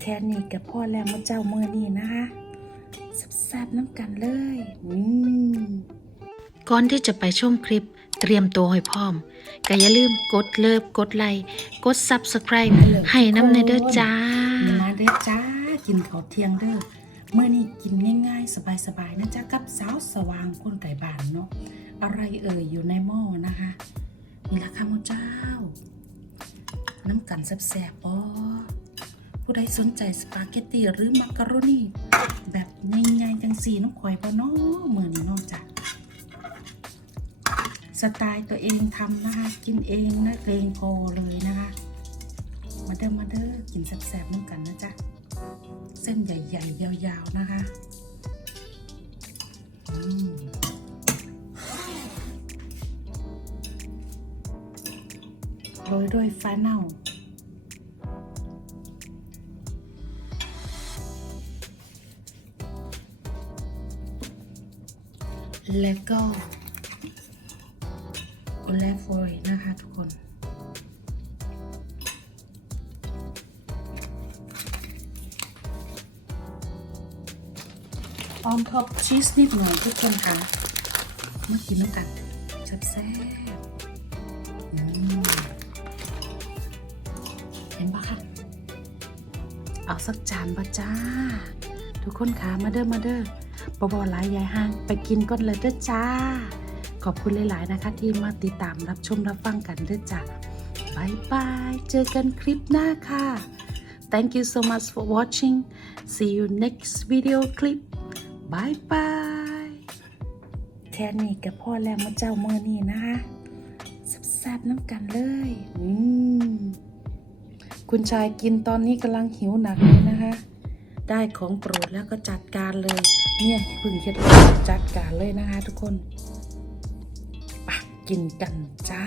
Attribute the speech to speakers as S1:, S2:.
S1: แค่นี้กับพ่อแล้วมาเจ้ามือนี่นะคะแซ่บๆน้ำกันเลยอืม
S2: ก่อนที่จะไปชมคลิปเตรียมตัวให้พร้อมก็อย่าลืมกดเลิฟกดไลค์กด Subscribe ให้น้ำในเด้อจ้า
S1: มาเด้อจ้า กินข้าวเที่ยงเด้อเมื่อนี้กินง่ายๆ สบายๆนะจ๊ะ กับสาวสว่างคนไก่บานเนาะอะไรเอ่ยอยู่ในหม้อนะคะ นี่ละค่ะมุเจ้า น้ำกันแซ่บๆปอ ผู้ใดสนใจสปาเกตตีหรือมักกะโรนีแบบง่ายๆจังสีน้องข่อยปะเนาะเหมือนน้องจ้ะสไตล์ตัวเองทำนะคะ กินเองนะเกรงพอเลยนะคะ มาเด้อมาเด้อกินแซ่บๆน้ำกันนะจ๊ะ เส้นใหญ่ๆ ยาวๆ นะคะโรยด้วยฟ้าเน่า แล้วก็คนแลฟโอยนะคะทุกคน ออมท็อปชีสนิดหน่อยทุกคนค่ะมากินน้ำกันแซ่บๆอืมเห็นปะคะเอาสักจานปะจ้า ทุกคนค่ะมาเด้อมาเด้อบอบอหลายยายห้างไปกินก่อนเลยเด้อจ้า ขอบคุณหลาย ๆ นะคะ ที่มาติดตามรับชมรับฟังกันเด้อจ้าบายบาย เจอกันคลิปหน้าค่ะ Thank you so much for watching. See you next video clip. บายบายแค่นี้กับพ่อแล้วมาเจ้ามือนี่นะคะแซ่บๆน้ำกันเลย อืมคุณชายกินตอนนี้กำลังหิวหนักเลยนะคะ ได้ของโปรดแล้วก็จัดการเลย เนี่ยเพึ่งเคล็ดลับจัดการเลยนะคะทุกคนไปกินกันจ้า